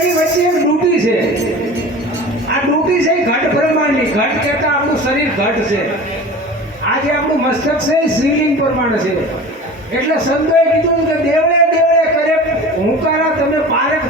એની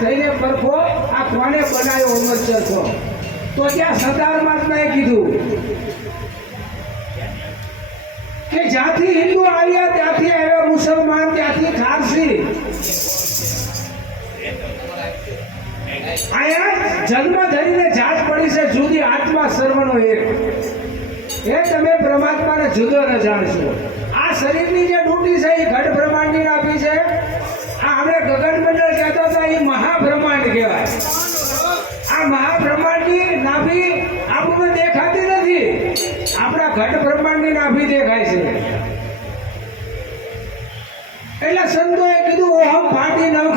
થઈને પરખો આ કોને બનાવ્યો અમરચર છો? તો ત્યાં સરદાર મહાત્માએ કીધું કે જ્યાંથી હિન્દુ આવ્યા ત્યાંથી આવ્યા મુસલમાન, ત્યાંથી ખારસી. અહીંયા જન્મ ધરીને જાત પડી છે, જુદી આત્મા સર્વનો એક. એ તમે પરમાત્માને જુદો ન જાણશો. આ શરીરની જે ડૂટી છે, એ ઘટ બ્રહ્માંડની નાભી છે. આ આપણે ગગનમંડળ કહેતા હતા, એ મહાબ્રહ્માંડ કહેવાય. આ મહાબ્રહ્માંડની નાભી આપણને દેખાતી નથી. આપણા ઘટ બ્રહ્માંડની નાભી દેખાય છે. એટલે સંતોએ કીધું, ઓહમ ફાટી નવખંડ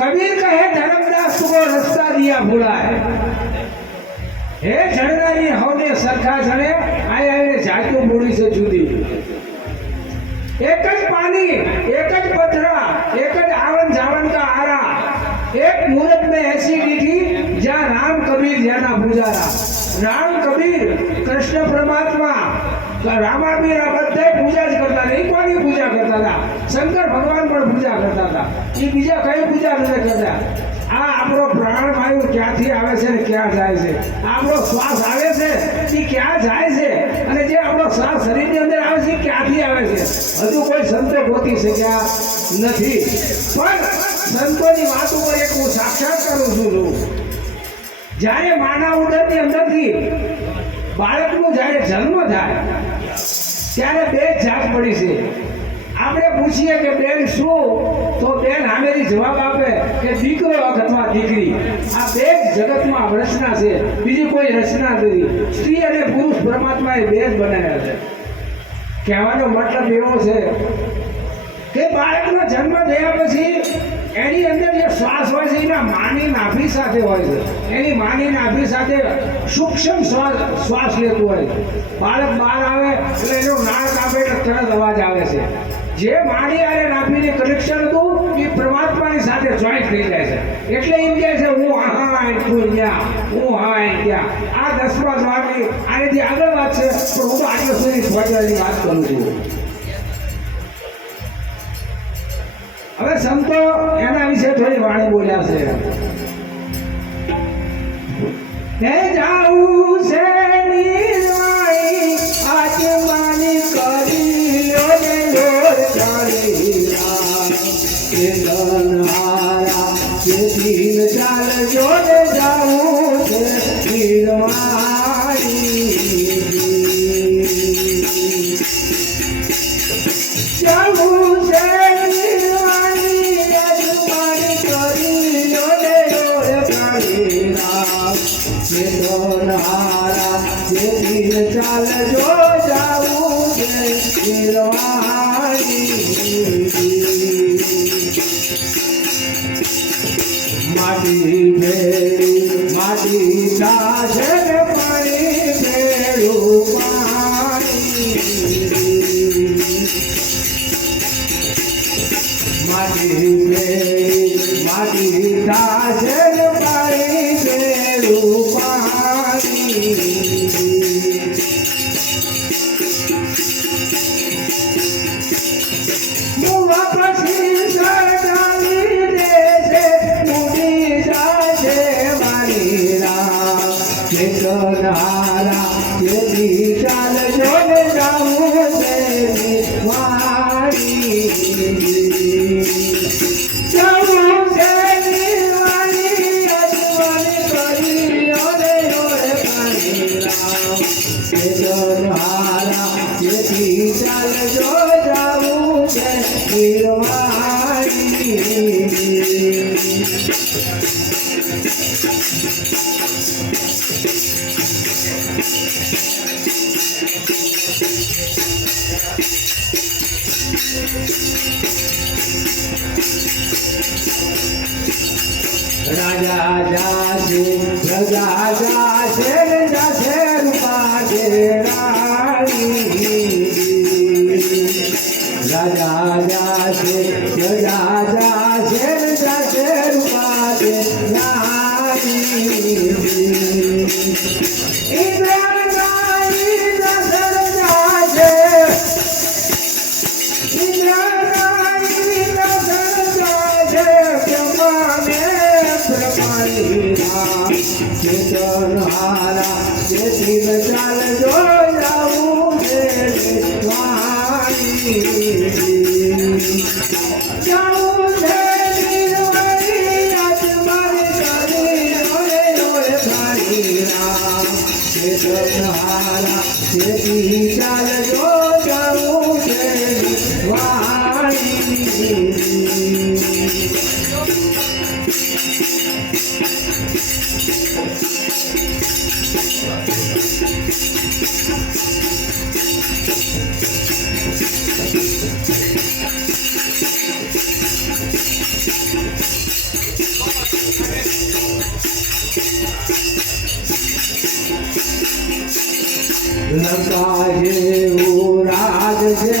કબીર કહે ધર્મદાસ તુકો રસ્તા દિયા ભૂલાય હે જણનારી હવને સરખા જણે આય આવીને જાતું મૂડી છે જુદી એક જ પાણી એક જ પથરા એક જ આવન જાવન કા આરા એક મુહૂર્ત में ऐसी ડીઠી જ્યાં રામ કબીર જ્યાંના પૂજારા રામ કબીર કૃષ્ણ પરમાત્મા રામાબીર આ બધા પૂજા જ કરતા હતા. એ કોની પૂજા કરતા હતા. શંકર ભગવાન પણ પૂજા કરતા હતા. એ બીજા કઈ પૂજા નથી કરતા. આ આપણો પ્રાણ વાયુ ક્યાંથી આવે છે ને ક્યાં જાય છે? આપણો શ્વાસ આવે છે? એ ક્યાં જાય છે? અને જે આપણો શ્વાસ શરીરની અંદર આવે છે ક્યાંથી આવે છે? હજુ કોઈ સંતો ગોતી શક્યા નથી. પણ સંતોની વાત ઉપર એક હું સાક્ષાત કરું છું છું જ્યારે માના ઉદરની અંદરથી બાળકનો જ્યારે જન્મ થાય ત્યારે બે જાત પડી છે. આપણે પૂછીએ કે બેન શું? તો બેન સામેથી જવાબ આપે કે દીકરો અથવા દીકરી. આ બે જગતમાં રચના છે. બીજી કોઈ રચના નથી. સ્ત્રી અને પુરુષ પરમાત્માએ બે જ બનાવ્યા છે. કહેવાનો મતલબ એવો છે કે બાળકનો જન્મ થયા પછી એની અંદર જે શ્વાસ હોય છે, એના માની નાભી સાથે હોય છે. એની માની નાભી સાથે સૂક્ષ્મ શ્વાસ શ્વાસ લેતું હોય છે. બાળક બહાર આવે, એટલે એનો નાક આપે એટલે તરત અવાજ આવે છે. જે માની અને નાભીને કનેક્શન હતું, એ પરમાત્માની સાથે જોઈન્ટ થઈ જાય છે. એટલે એમ કહે છે, હું હા તું ત્યાં હું હા ત્યાં. આ દસમા દ્વારની આનેથી આગળ વાત છે, પણ હું તો આટલા સુધી પહોંચવાની વાત કરું છું. હવે સંતો એના વિશે થોડી વાણી બોલ્યા છે. હે જાઉં છે આત્માની ચાલી જો ને જાઉં છે નિર્વાણી જાવું કે ધનહારા કે દિન ચાલ જો જાવું છે માટી ભેળી માટી સાજે પાણી રામ કે રાજા જાશે પ્રજા જાશે ચરહારા જેથી બચાલ જોયાવું મેળે મારી જાઉં ચરહારા જેથી ચાલ જો જાઉં મેળે વાણી. લગાડે ઉરાગ જે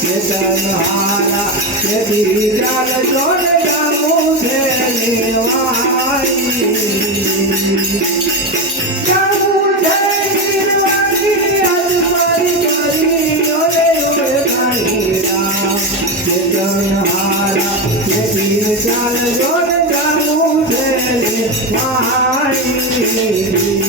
ચેતનહારા તેથી ચાલ જોડ જાવું છે ચેતનહારા તેથી ચાલ જોડ જાવું છે મારી